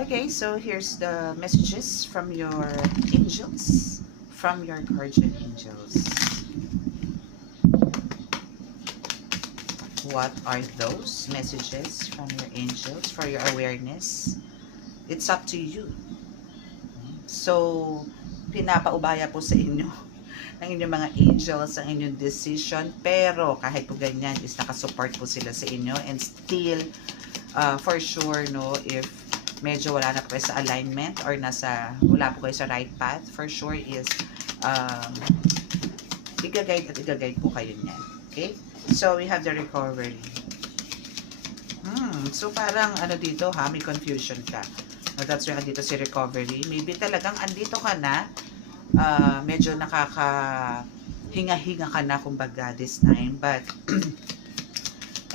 Okay, so here's the messages from your angels, from your guardian angels. What are those messages from your angels for your awareness? It's up to you. So, pinapaubaya po sa inyo ng inyong mga angels ang inyong decision, pero kahit po ganyan is nakasupport po sila sa inyo, and still for sure, no, if medyo wala na po kayo sa alignment or wala po kayo sa right path, for sure is i-guide po kayo niyan. Okay? So, we have the recovery. So, parang ano dito ha, may confusion ka. No, that's why andito si recovery. Maybe talagang andito ka na, medyo hinga-hinga ka na kumbaga this time, but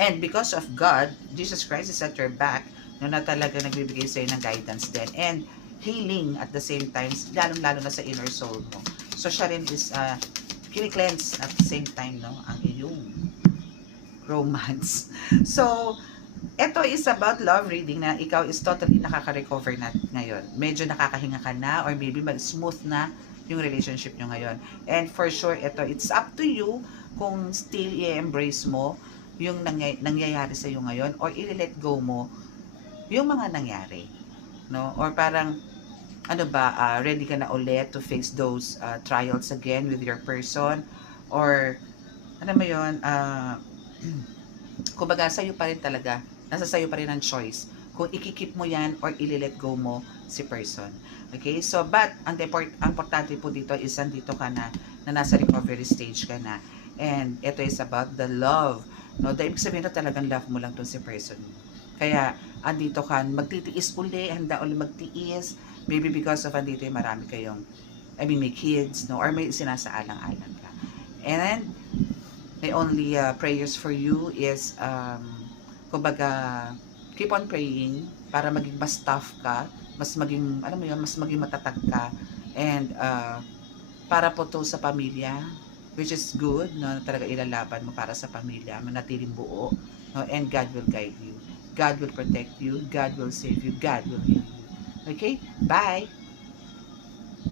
and because of God, Jesus Christ is at your back, no, na talaga nagbibigay sa'yo ng guidance din, and healing at the same time, lalong-lalo na sa inner soul mo. So siya rin is kini-cleanse at the same time, no, ang iyong romance. So ito is about love reading na ikaw is totally nakaka-recover na ngayon. Medyo nakakahinga ka na, or maybe mag-smooth na yung relationship nyo ngayon. And for sure, it's up to you kung still i-embrace mo yung nangyayari sa iyo ngayon, or i-let go mo yung mga nangyari. No? Or parang, ano ba, ready ka na ulit to face those trials again with your person, or, ano mo yun, kumbaga, sa'yo pa rin talaga, nasa sa'yo pa rin ang choice kung ikikip mo yan or i-let go mo si person. Okay? So, but, ang importante po dito is andito ka na nasa recovery stage ka na. And ito is about the love. No? Ibig sabihin na talagang love mo lang to si person. Kaya, andito ka, magtitiis uli, handa uli magtiis. Maybe because of andito yung marami kayong, may kids, no? Or may sinasaalang-alang ka. And then, my only prayers for you is, kumbaga, keep on praying para maging mas tough ka, mas maging, alam mo yun, mas maging matatag ka, and para po to sa pamilya, which is good, no, talaga ilalaban mo para sa pamilya, manatiling buo, no, and God will guide you, God will protect you, God will save you, God will heal you. Okay? Bye!